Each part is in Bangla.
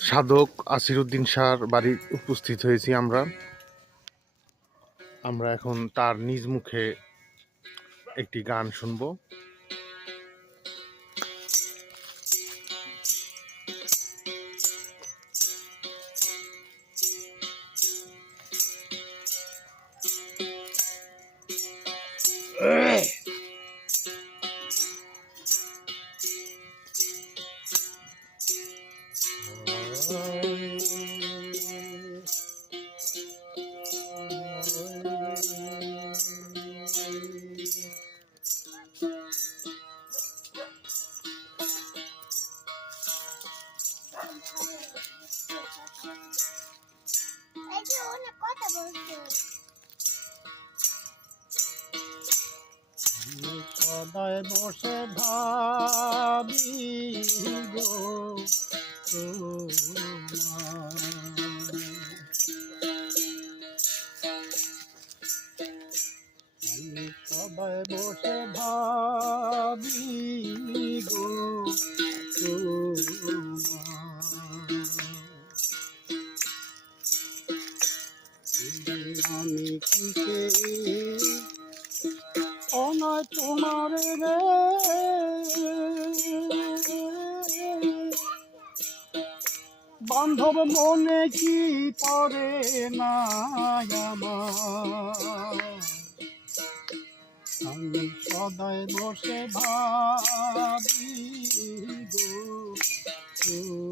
সাধক আসিরুদ্দিন শাহর বাড়ি উপস্থিত হয়েছি আমরা। আমরা এখন তার নিজ মুখে একটি গান শুনব। সদায় বসে ভাবি গো সবাই বসে ভাবি অনয় তোমার রে। বান্ধব মনে কি পড়ে না আমি সদাই বসে ভাবি গো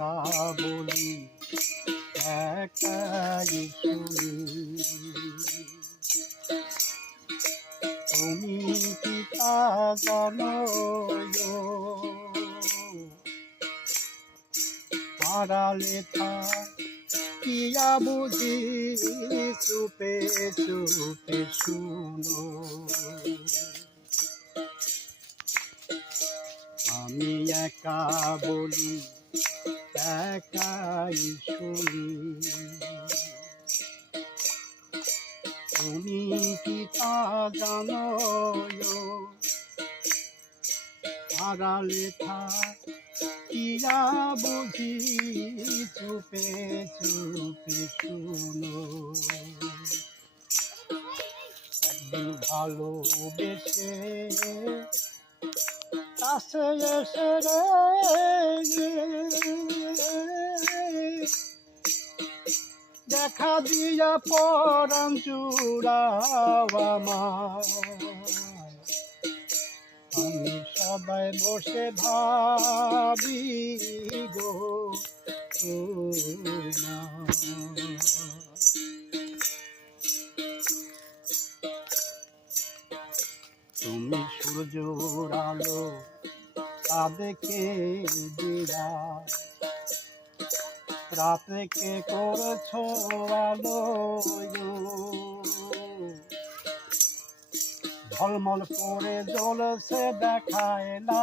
একা বলি, একাই শুনি তুমি কি জানো গো? আড়ালে কিয়া বুঝি, চুপে চুপে শুনো আমি একা বলি একাই শুনি তুমি কি তা জানো আড়ালে কিয়া বুঝি চুপে চুপে শুনো। একদিন ভালোবেসে কাছে এসে রে দেখা দিয়া আমার আমি সবাই বসে ভাবি গো। তুমি সূর্যর আলো তাদেরকে দিয়া রাতে কে করেছ আলো ঝলমল করে জ্বলছে দেখায় না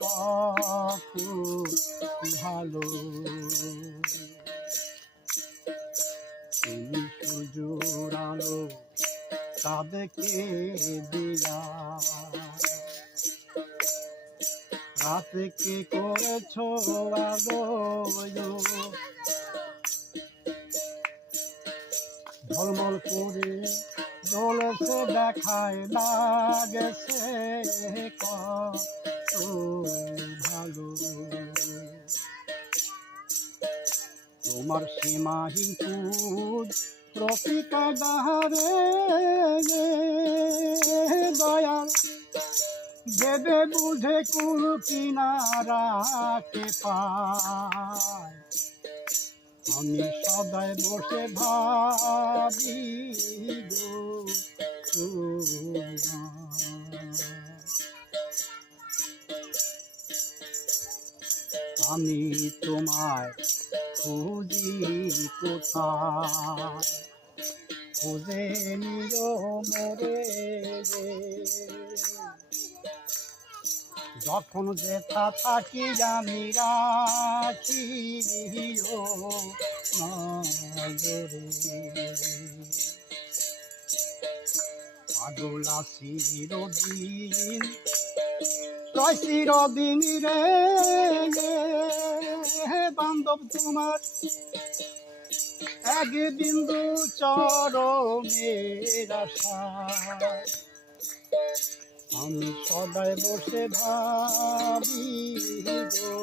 কত ভালো। তুমি সূর্যর আলো, তাদেরকে দিয়া। রাতে কে করেছ ঝলমল করে জ্বলেছে দেখায় লাগেছে কত ভালো। তোমার সীমাহীন কুদ প্রতিকা ডাহারে দয়াল ভেবে বুঝে কুল কিনারাকে পায় আমি সদাই বসে ভাবি। আমি তোমায় খুঁজি কোথায় খুঁজে নিও মরে। যখন যেথা থাকি আমি নজরে পাগল চিরদিন রয় চিরদিন রে হে বান্ধব তোমার। এক বিন্দু চরমের আশা আমি সদায় বসে ভাবি গো।